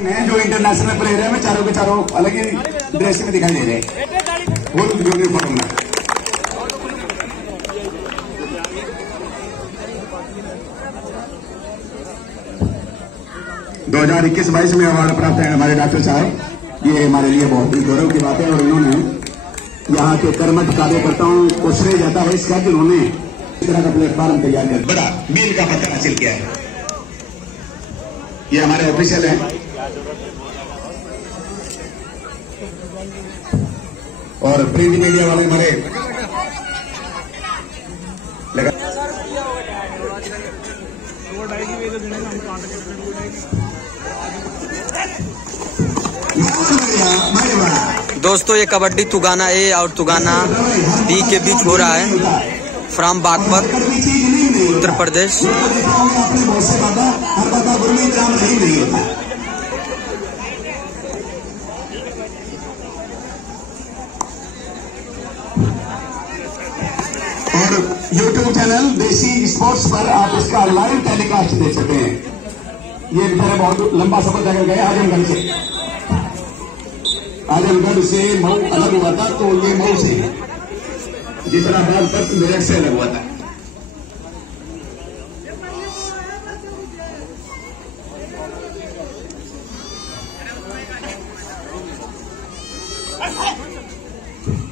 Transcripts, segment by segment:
मैं जो international player है मैं चारों के चारों अलग ही ड्रेस में दिखाई दे रहे हैं। वो यूनिफॉर्म में 2021-22 में अवार्ड प्राप्त है हमारे डॉक्टर साहब। ये हमारे लिए बहुत ही गौरव की बात है और इन्होंने यहाँ के कर्मठ कार्यकर्ताओं को श्रेय जाता है इसका कि उन्होंने इस तरह का प्लेटफॉर्म तैयार कर बड़ा मील का पत्थर हासिल किया है। ये हमारे ऑफिशियल है और प्रिंट मीडिया वाले हमारे दोस्तों ये कबड्डी तुगाना ए और तुगाना बी के बीच हो रहा है फ्रॉम बागपत उत्तर प्रदेश। और YouTube चैनल देसी स्पोर्ट्स पर आप इसका लाइव टेलीकास्ट देख सकते हैं। ये बेचारे बहुत लंबा सफर तय गए आजमगढ़ से। आजमगढ़ से मऊ अलग हुआ था तो ये मऊ से जितना बागपत मेरठ से अलग हुआ था।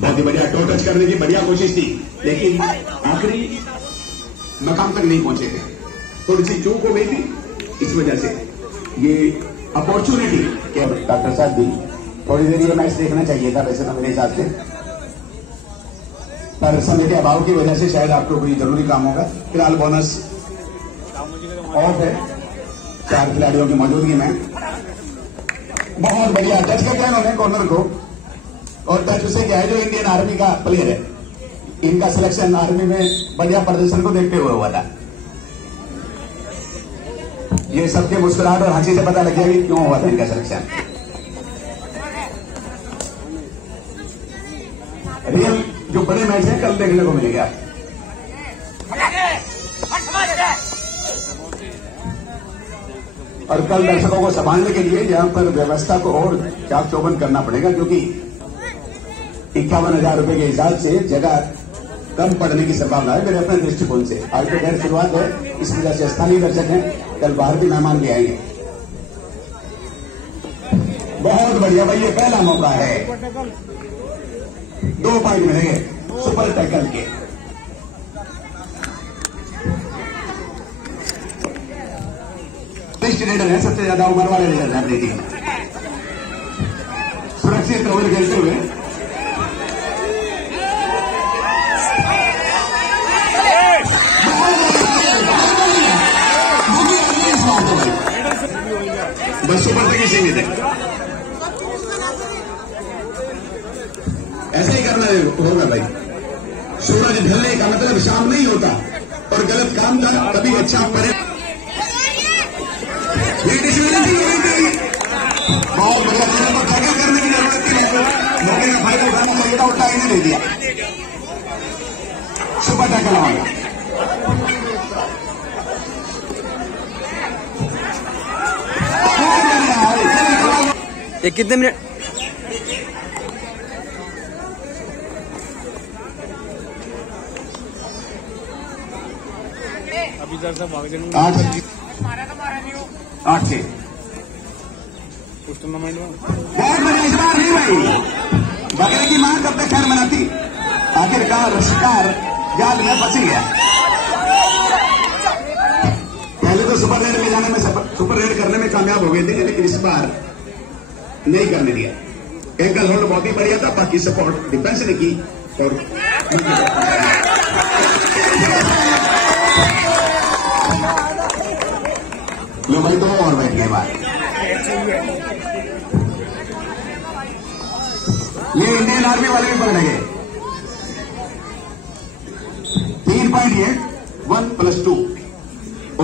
बहुत ही बढ़िया टो टच करने की बढ़िया कोशिश थी लेकिन आखिरी मकाम तक नहीं पहुंचे थे। थोड़ी सी चूक हो गई थी इस वजह से ये अपॉर्चुनिटी क्या डॉक्टर साहब भी थोड़ी देर ये मैच देखना चाहिए था वैसे तो मेरे हिसाब से, पर समय के अभाव की वजह से शायद आपको कोई जरूरी काम होगा। फिलहाल बोनस ऑफ है 4 खिलाड़ियों की मौजूदगी में। बहुत बढ़िया टच कर दिया उन्होंने कॉर्नर को और टच उसे क्या है जो इंडियन आर्मी का प्लेयर है, इनका सिलेक्शन आर्मी में बढ़िया प्रदर्शन को देखते हुए हुआ था। ये सबके मुस्कुराहट और हंसी से पता लग गया कि क्यों हुआ था इनका सिलेक्शन। रियल जो बड़े मैच है कल देखने को मिलेगा। और कल दर्शकों को संभालने के लिए यहां पर व्यवस्था को और चाक चौबंद करना पड़ेगा क्योंकि 51,000 रुपए के हिसाब से जगह कम पड़ने की संभावना है मेरे अपने दृष्टिकोण से। आज तो खैर शुरुआत है इस वजह से स्थानीय दर्शक हैं, कल बाहर भी मेहमान भी आएंगे। बहुत बढ़िया भाई, ये पहला मौका है, 2 पॉइंट मिलेंगे सुपर टैकल के। लीडर है सबसे ज्यादा उम्र वाले लीडर है अपनी टीम। सुरक्षित ओवर खेलते हुए बस सुपर तक ही सीमित है। ऐसा ही करना होगा भाई। सूरज ढलने का मतलब शाम नहीं होता और गलत काम था कभी अच्छा करे। बहुत बढ़िया को टैकल करने की जरूरत थी, मौके का फायदा उठाना चाहिए था, उठा ही नहीं दिया। सुपर टैकल आएगा। ये कितने मिनट अभी जरा सा भाग जाने 8 से उस टूर्नामेंट में बहुत बढ़िया। इस बार नहीं भाई, बकरे की मां कब तक खैर मनाती, आखिरकार शिकार जाल में फंस गया। पहले तो सुपर रेड ले जाने में सुपर रेड करने में कामयाब हो गए थे लेकिन इस बार नहीं करने दिया। एंकल होल्ड बहुत ही बढ़िया था, बाकी सपोर्ट डिफेंस ने की और लो भाई 2 और बैठ गए बाद। ये इंडियन आर्मी वाले भी पकड़े गए। 3 पॉइंट ये 1 + 2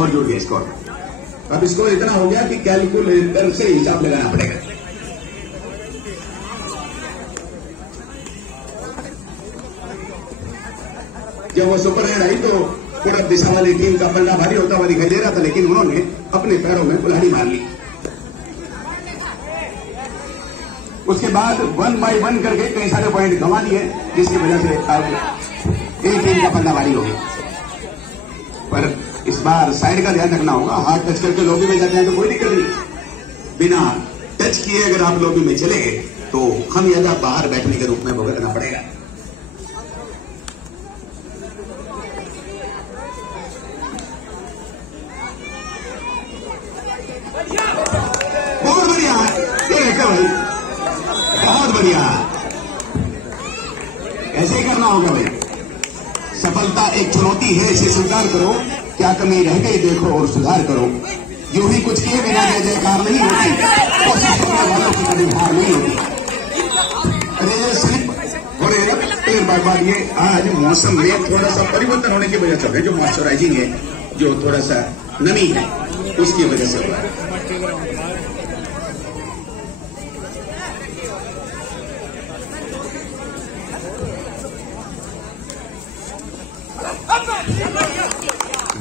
और जुड़ गया स्कोर। अब स्कोर इतना हो गया कि कैलकुलेटर से हिसाब लगाना पड़ेगा। जब वो सुपर रेड आई तो पूरब दिशा वाली टीम का पल्ला भारी होता हुआ दिखाई दे रहा था लेकिन उन्होंने अपने पैरों में कुल्हाड़ी मार ली। उसके बाद 1 बाय 1 करके कई सारे पॉइंट गंवा दिए, जिसकी वजह से अब एक टीम का पन्ना भारी हो गया। पर इस बार साइड का ध्यान रखना होगा। हाथ टच करके लॉबी में जाते हैं तो कोई दिक्कत नहीं, बिना टच किए अगर आप लॉबी में चले गए तो हम या बाहर बैठने के रूप में भुगतना पड़ेगा। बहुत बढ़िया, ये देखो भाई, बहुत बढ़िया, ऐसे ही करना होगा भाई। सफलता एक चुनौती है, इसे स्वीकार करो, क्या कमी रह गई देखो और सुधार करो। यूं ही कुछ किए बिना जय जयकार नहीं होती, कोशिश करने वालों की कभी हार नहीं होती। अरे ये स्लिप हो रही है। फिर बात ये आज मौसम में थोड़ा सा परिवर्तन होने की वजह से है, जो मॉइस्चराइजिंग है, जो थोड़ा सा नमी है, उसकी वजह से हुआ है।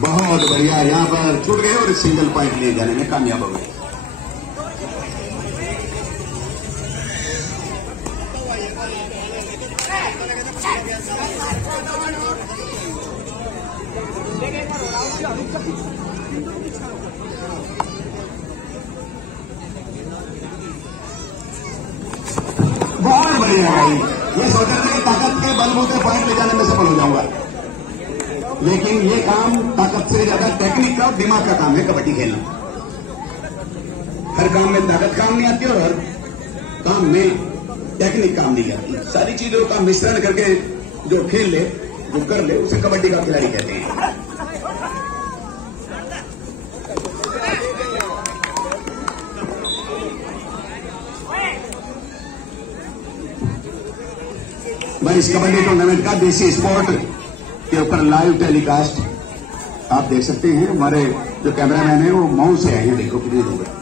बहुत बढ़िया, यहां पर छूट गए और सिंगल पॉइंट ले जाने में कामयाब हो गए। बहुत बढ़िया भाई, ये सोचा था कि ताकत के बलबूते पॉइंट ले जाने में सफल हो जाऊंगा, लेकिन ये काम ताकत से ज्यादा टेक्निक का और दिमाग का काम है। कबड्डी खेलना हर काम में ताकत काम नहीं आती और हर काम में टेक्निक काम नहीं आती। सारी चीजों का मिश्रण करके जो खेल ले, जो कर ले, उसे कबड्डी का खिलाड़ी कहते हैं। भाई इस कबड्डी टूर्नामेंट का देसी स्पोर्ट के ऊपर लाइव टेलीकास्ट आप देख सकते हैं। हमारे जो कैमरामैन है वो मऊ से आए हैं, देखो कितनी दूर है।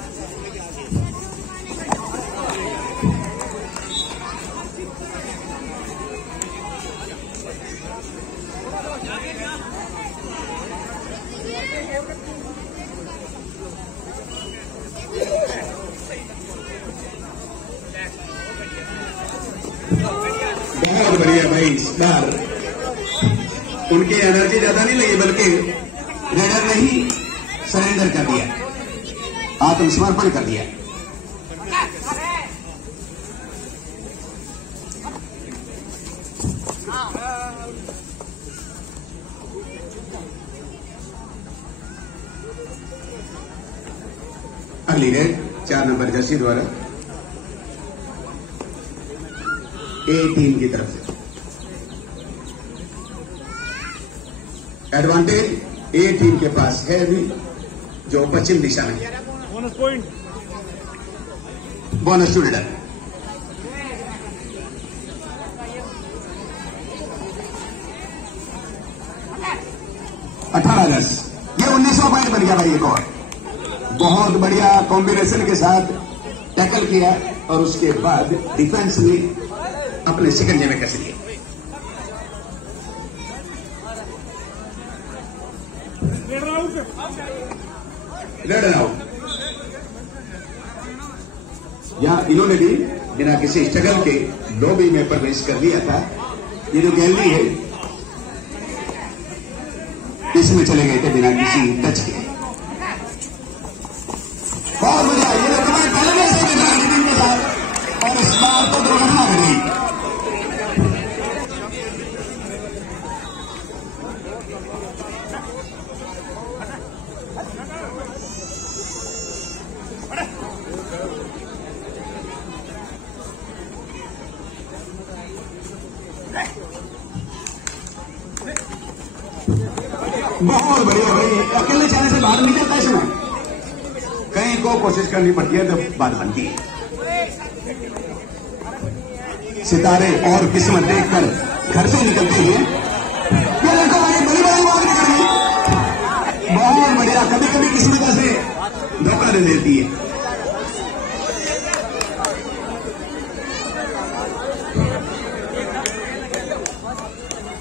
बहुत बढ़िया भाई, इस बार उनकी एनर्जी ज्यादा नहीं लगी, बल्कि रेडर ने ही सरेंडर कर दिया, आत्मसमर्पण कर दिया। अगली रेड 4 नंबर जर्सी द्वारा ए टीम की तरफ से एडवांटेज ए टीम के पास है अभी, जो पश्चिम दिशा में है। Bonus point, bonus to leader. $18 ये 19वां पॉइंट बन गया भाई। एक और बहुत बढ़िया कॉम्बिनेशन के साथ टैकल किया और उसके बाद डिफेंस में अपने शिकंजे में कस लिए। Red out. यहां इन्होंने भी बिना किसी स्ट्रगल के लॉबी में प्रवेश कर लिया था। ये जो गैलरी है इसमें चले गए थे बिना किसी टच के। बहुत मजा आई, ये कमाल पहले से के साथ, और इस बार तो दुर्घटना हो गई। बहुत बढ़िया भाई, अकेले जाने से बाहर नहीं जाता इसमें, कहीं को कोशिश करनी पड़ती है जब बात बनती है। सितारे और किस्मत देखकर घर से निकलते हैं। ये देखो भाई, बड़ी बड़ी बात नहीं करनी, बहुत बढ़िया। कभी कभी किस्मत से धोखा दे देती है।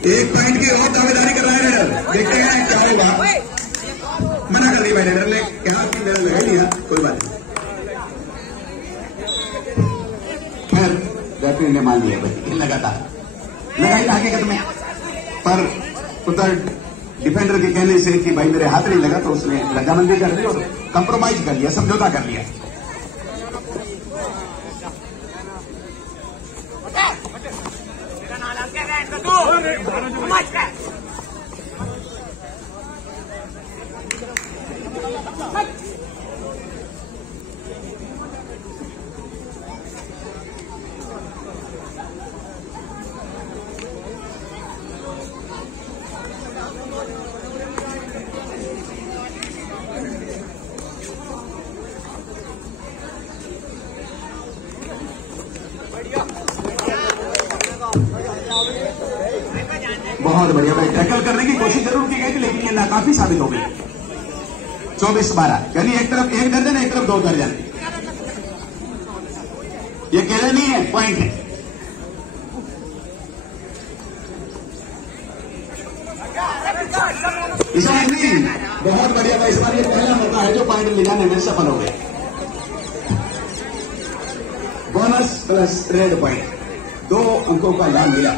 एक पॉइंट की और दावेदारी कर रहा है रेडर, देखते हैं क्या होगा। मना कर दी भाई रेडर ने, क्या कि मेरा लगा लिया, कोई बात नहीं। रेफरी ने मान लिया भाई लगातार लगाई हकीकत में, पर उधर डिफेंडर के कहने से कि भाई मेरे हाथ नहीं लगा तो उसने रजामंदी कर दी और कंप्रोमाइज कर लिया, समझौता कर लिया। बहुत बढ़िया भाई, टैकल करने की कोशिश जरूर की गई थी लेकिन ये नाकाफी साबित हो गई। 24-12 यानी एक तरफ 1 दर्जन, एक तरफ 2 दर्जन। ये केले नहीं है, पॉइंट है। बहुत बढ़िया भाई, इस बार ये पहला मौका है जो पॉइंट ले जाने में सफल हो गए। बोनस प्लस रेड पॉइंट, 2 अंकों का लाभ मिला।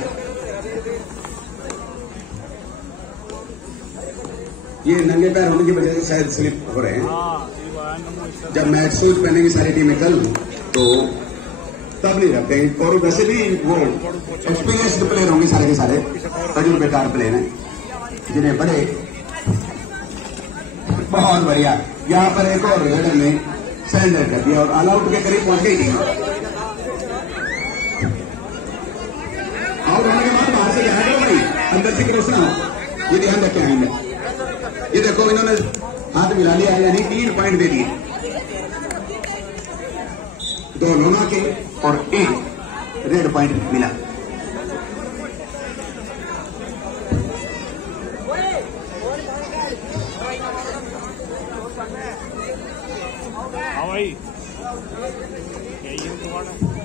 ये नंगे पैर होने की वजह से शायद स्लिप हो रहे हैं। जब मैच सूट पहनेंगी सारी टीमें कल तो तब नहीं रखते हैं। और वैसे भी वो एक्सपीरियंस्ड प्लेयर होंगे सारे के सारे, तजुर्बेकार प्लेयर हैं जिन्हें बड़े। बहुत बढ़िया, यहां पर एक और रेडर ने सरेंडर कर दिया और ऑल आउट के करीब पहुंच गई थी। आउट होने के बाद बाहर से जाया करो भाई, अंदर से क्रॉस ना हो, ये ध्यान रखें आएंगे। ये देखो इन्होंने हाथ मिला लिया यानी 3 पॉइंट दे दिए, 2 लोना के और 1 रेड पॉइंट मिला।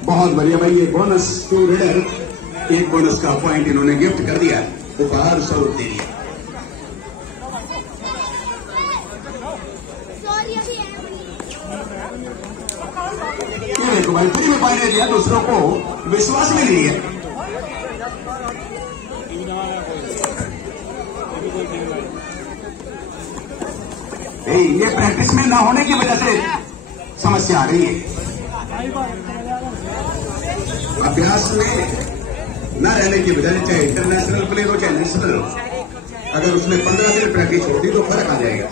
बहुत बढ़िया भाई, ये बोनस टू रेडर, 1 बोनस का पॉइंट इन्होंने गिफ्ट कर दिया, उपहार स्वरूप दे दिया। भाई फ्री में पॉइंट दे दिया, दूसरों को विश्वास में नहीं है। ये प्रैक्टिस में ना होने की वजह से समस्या आ रही है। अभ्यास में न रहने की वजह से, चाहे इंटरनेशनल प्लेयर हो चाहे नेशनल हो, अगर उसमें 15 दिन प्रैक्टिस होती तो फर्क आ जाएगा।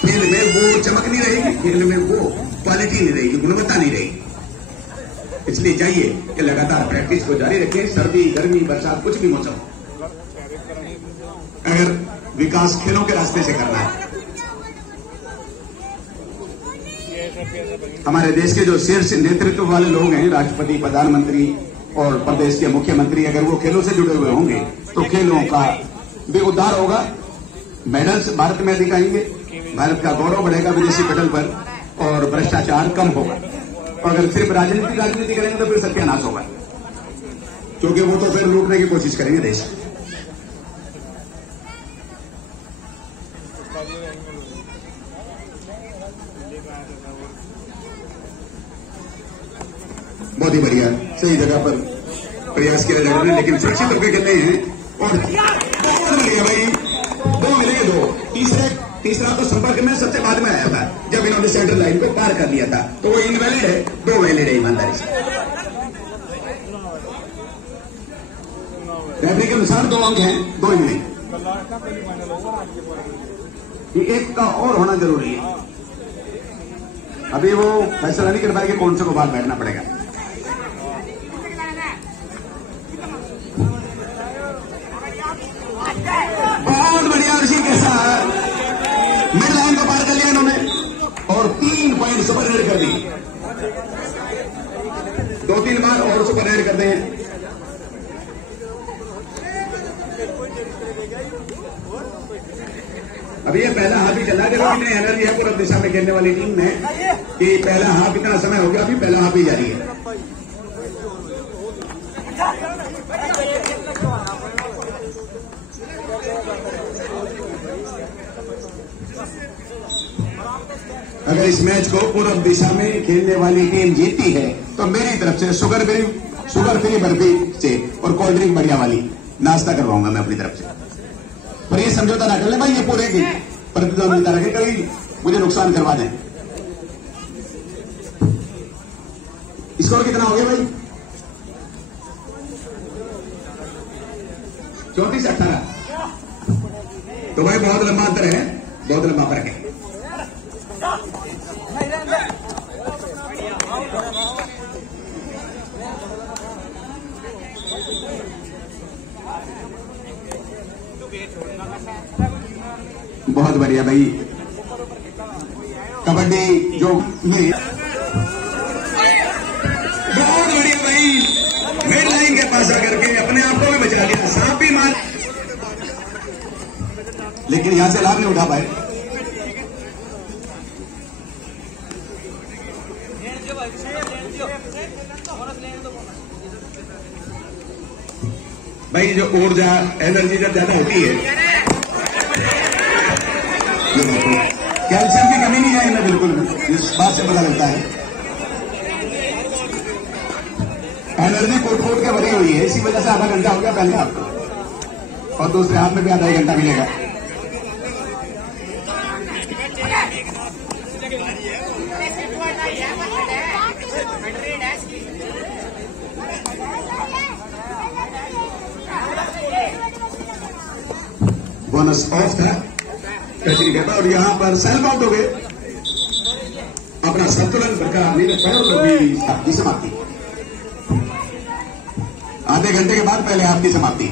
खेल में वो चमक नहीं रहेगी, खेल में वो क्वालिटी नहीं रहेगी, गुणवत्ता नहीं रहेगी। इसलिए चाहिए कि लगातार प्रैक्टिस को जारी रखें, सर्दी गर्मी बरसात कुछ भी मौसम हो, अगर विकास खेलों के रास्ते से करना है। हमारे देश के जो शीर्ष नेतृत्व वाले लोग हैं, राष्ट्रपति, प्रधानमंत्री और प्रदेश के मुख्यमंत्री, अगर वो खेलों से जुड़े हुए होंगे तो खेलों का भी उद्धार होगा, मेडल्स भारत में अधिक आएंगे, भारत का गौरव बढ़ेगा विदेशी पटल पर और भ्रष्टाचार कम होगा। और अगर सिर्फ राजनीति करेंगे तो फिर सत्यानाश होगा, क्योंकि वो तो फिर लूटने की कोशिश करेंगे देश। बहुत ही बढ़िया, सही जगह पर प्रयास किया जा रहा है, लेकिन सुरक्षित होकर खेलते हैं। और बहुत बढ़िया भाई, 2 मिलेंगे, 2 तीसरा तो संपर्क में सबसे बाद में आया था, जब इन्होंने सेंटर लाइन को पार कर लिया था, तो वो इनवैलिड है, 2 वैलिड है ईमानदारी से। रेफरी के अनुसार 2 अंक हैं, 2 ही नहीं, 1 का और होना जरूरी है। अभी वो फैसला नहीं कर पाएंगे कौन से को बाहर बैठना पड़ेगा। बहुत बढ़िया ऋषि के साथ मिड लाइन को पार कर लिया इन्होंने और 3 पॉइंट सुपर रेड कर दी। 2-3 बार और सुपर रेड करते हैं। अभी ये पहला हाफ ही चला, देखो इतनी एनर्जी है पूर्व दिशा में खेलने वाली टीम में कि पहला हाफ इतना समय हो गया, अभी पहला हाफ ही जारी है। अगर इस मैच को पूर्व दिशा में खेलने वाली टीम जीतती है तो मेरी तरफ से शुगर फ्री बर्फी से और कोल्ड ड्रिंक बढ़िया वाली नाश्ता करवाऊंगा मैं अपनी तरफ से। पर ये समझौता ना कर ले भाई, ये पूरे की प्रतिद्वंदिता रखे, कभी मुझे नुकसान करवा दें। स्कोर कितना हो गया भाई? 34-18। तो भाई बहुत लंबा अंतर है, बहुत लंबा फर्क है। बहुत बढ़िया भाई। कबड्डी जो ये बहुत बढ़िया भाई, मिड लाइन के पास आकर के अपने आप को भी बचा लिया, सांप भी मार, लेकिन यहां से लाभ नहीं उठा पाए। भाई जो ऊर्जा एनर्जी जब ज्यादा होती है, कैल्शियम की कमी नहीं है इनमें बिल्कुल, इस बात से पता लगता है। एनर्जी कूट के भरी हुई है, इसी वजह से आधा घंटा हो गया पहले आपको, और दूसरे हाथ में भी आधा घंटा मिलेगा। बोनस ऑफ था और यहां पर सेल्फ आउट हो गए, अपना संतुलन बरकरार नहीं रख पाए और लंबी समाप्ति। आधे घंटे के बाद पहले हाफ की समाप्ति।